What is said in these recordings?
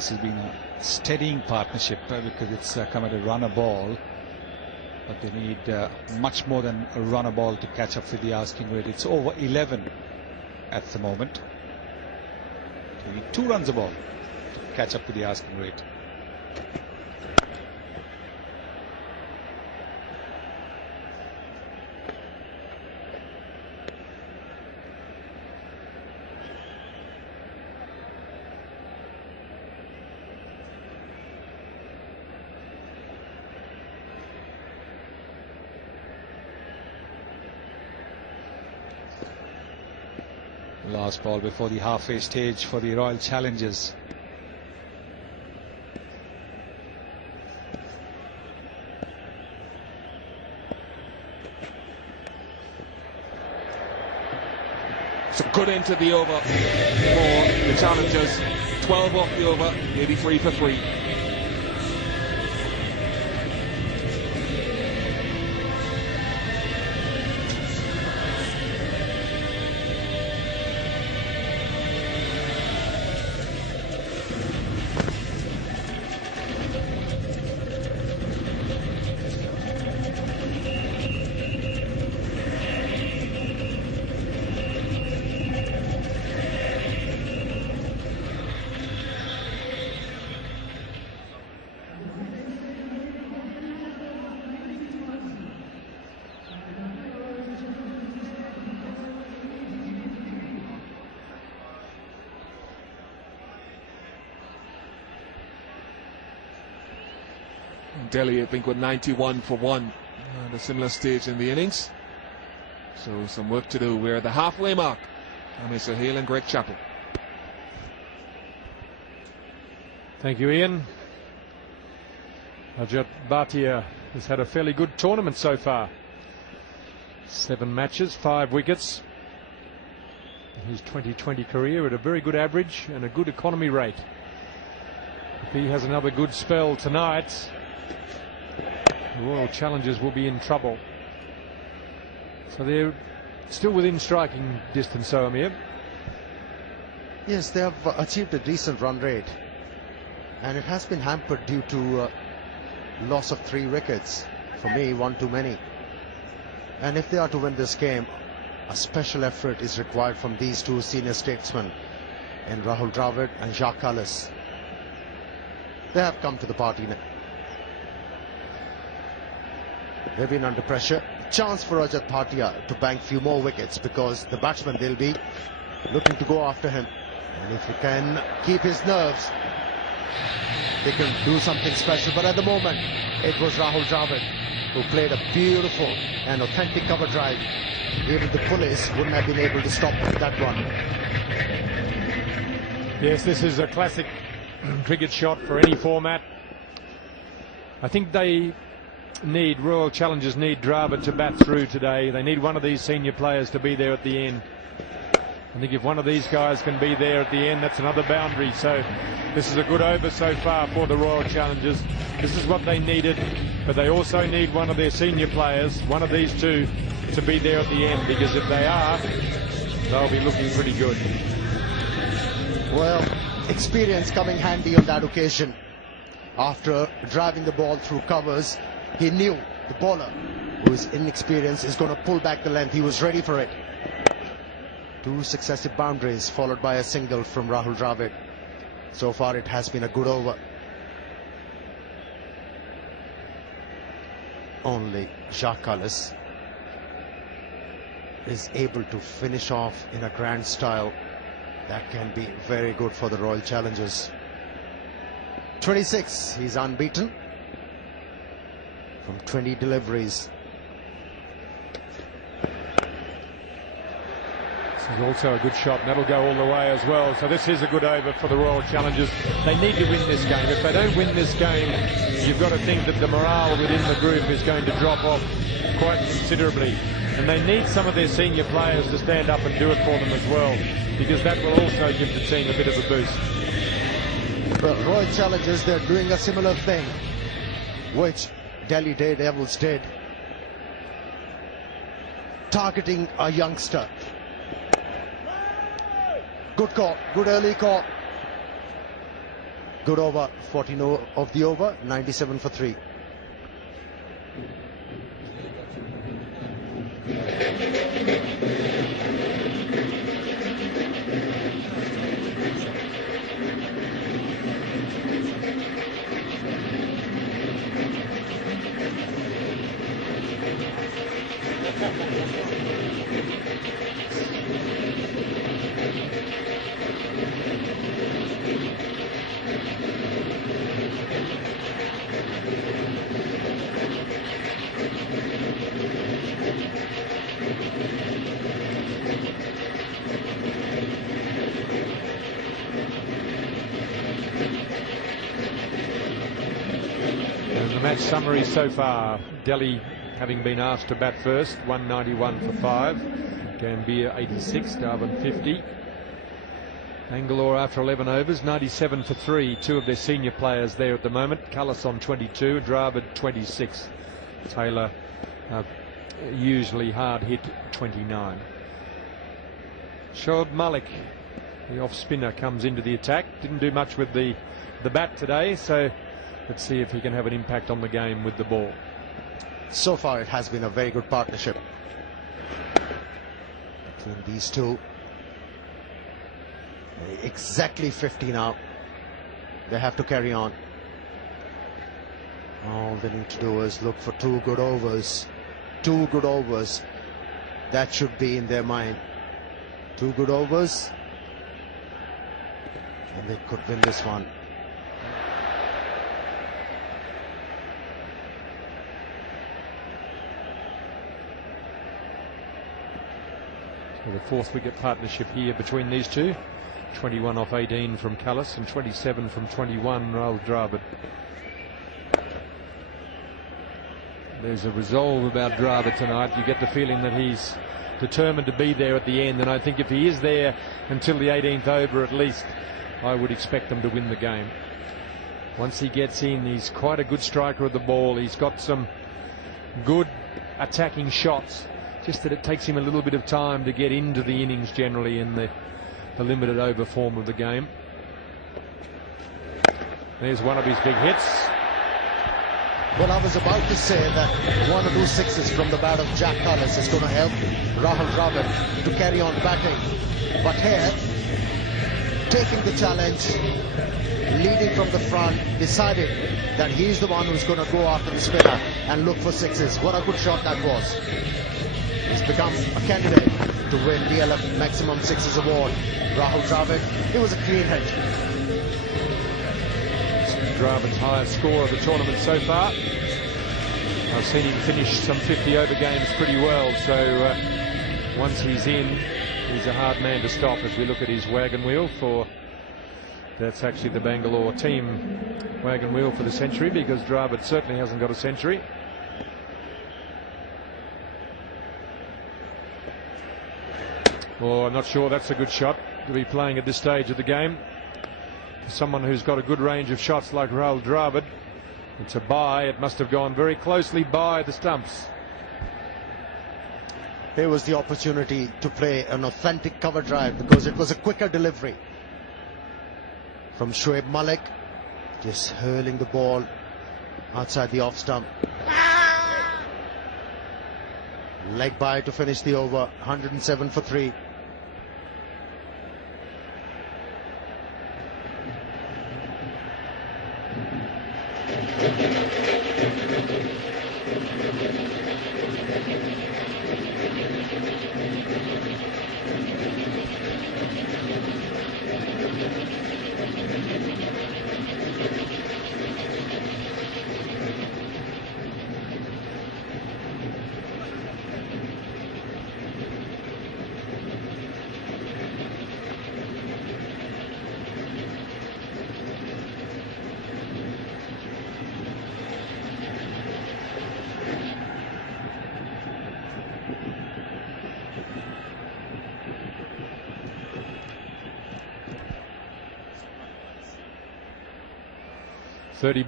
this has been a steadying partnership because it's come at a runner ball. But they need much more than a runner ball to catch up with the asking rate. It's over 11 at the moment. They need 2 runs a ball to catch up with the asking rate. Last ball before the halfway stage for the Royal Challengers. It's a good end to the over for the Challengers. 12 off the over, 83 for 3. Delhi, I think, with 91 for 1 at a similar stage in the innings. So some work to do. We're at the halfway mark. And it's Sohail and Greg Chappell. Thank you, Ian. Rajat Bhatia has had a fairly good tournament so far. 7 matches, 5 wickets. In his 2020 career at a very good average and a good economy rate. If he has another good spell tonight, the Royal Challengers will be in trouble. So they're still within striking distance, Amir. Yes, they have achieved a decent run rate, and it has been hampered due to loss of 3 wickets. For me, 1 too many. And if they are to win this game, a special effort is required from these 2 senior statesmen in Rahul Dravid and Jacques Kallis. They have come to the party now. They've been under pressure. Chance for Rajat Bhatia to bank few more wickets, because the batsman, they'll be looking to go after him. And if he can keep his nerves, they can do something special. But at the moment, it was Rahul Dravid who played a beautiful and authentic cover drive. Even the police wouldn't have been able to stop that one. Yes, this is a classic cricket shot for any format. I think Royal Challengers need Dravid to bat through today. They need one of these senior players to be there at the end. I think if one of these guys can be there at the end, that's another boundary. So this is a good over so far for the Royal Challengers. This is what they needed, but they also need one of their senior players, one of these 2, to be there at the end, because if they are, they'll be looking pretty good. Well, experience coming handy on that occasion. After driving the ball through covers, he knew the bowler, who is inexperienced, is going to pull back the length. He was ready for it. 2 successive boundaries followed by a single from Rahul Dravid. So far it has been a good over. Only Jacques Kallis is able to finish off in a grand style. That can be very good for the Royal Challengers. 26, he's unbeaten from 20 deliveries. This is also a good shot, and that'll go all the way as well. So this is a good over for the Royal Challengers. They need to win this game. If they don't win this game, you've got to think that the morale within the group is going to drop off quite considerably. And they need some of their senior players to stand up and do it for them as well, because that will also give the team a bit of a boost. Well, Royal Challengers, they're doing a similar thing, which Delhi Daredevils did, targeting a youngster. Good call, good early call. Good over, 14 of the over, 97 for 3. Match summary so far: Delhi having been asked to bat first, 191 for 5. Gambhir 86, Dhawan 50. Bangalore after 11 overs, 97 for 3. Two of their senior players there at the moment. Cullis on 22, Dravid 26. Taylor usually hard hit 29. Shoaib Malik, the off spinner, comes into the attack. Didn't do much with the bat today, so let's see if he can have an impact on the game with the ball. So far it has been a very good partnership between these two. Exactly 50 now. They have to carry on. All they need to do is look for 2 good overs. 2 good overs. That should be in their mind. 2 good overs, and they could win this one. So the 4th wicket partnership here between these two. 21 off 18 from Cullis and 27 from 21 Rahul Dravid. There's a resolve about Dravid tonight. You get the feeling that he's determined to be there at the end, and I think if he is there until the 18th over at least, I would expect them to win the game. Once he gets in, he's quite a good striker of the ball. He's got some good attacking shots, just that it takes him a little bit of time to get into the innings generally in the limited over form of the game. There's one of his big hits. Well, I was about to say that 1 or 2 sixes from the bat of Jack Cullis is going to help Rahul Dravid to carry on batting. But here, taking the challenge, leading from the front, decided that he's the one who's going to go after the spinner and look for sixes. What a good shot that was. He's become a candidate to win DLF Maximum Sixes Award. Rahul Dravid, it was a clean hit. Dravid's highest score of the tournament so far. I've seen him finish some 50 over games pretty well, so once he's in, he's a hard man to stop. As we look at his wagon wheel for, that's actually the Bangalore team wagon wheel for the century, because Dravid certainly hasn't got a century. Oh, I'm not sure that's a good shot to be playing at this stage of the game. For someone who's got a good range of shots like Rahul Dravid, it's a bye. It must have gone very closely by the stumps. Here was the opportunity to play an authentic cover drive, because it was a quicker delivery from Shoaib Malik, just hurling the ball outside the off stump. Leg by to finish the over, 107 for 3.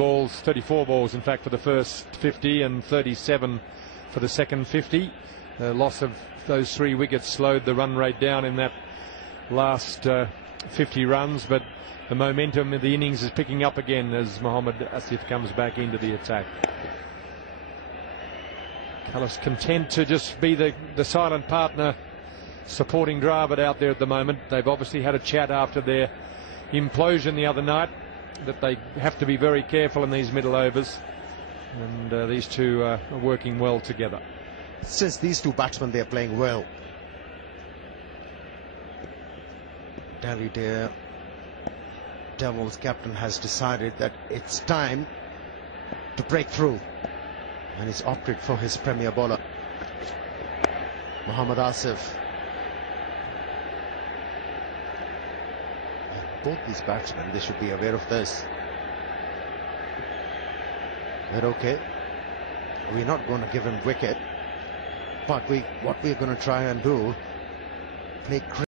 balls, 34 balls in fact for the first 50 and 37 for the second 50. The loss of those 3 wickets slowed the run rate down in that last 50 runs, but the momentum of the innings is picking up again as Mohammad Asif comes back into the attack. Kallis content to just be the silent partner supporting Dravid out there at the moment. They've obviously had a chat after their implosion the other night that they have to be very careful in these middle overs, and these two are working well together. Since these two batsmen, they're playing well. Delhi Devils captain has decided that it's time to break through, and he's opted for his premier bowler, Mohammad Asif. Both these batsmen, they should be aware of this. But okay, we're not going to give him wicket, but what we're going to try and do, make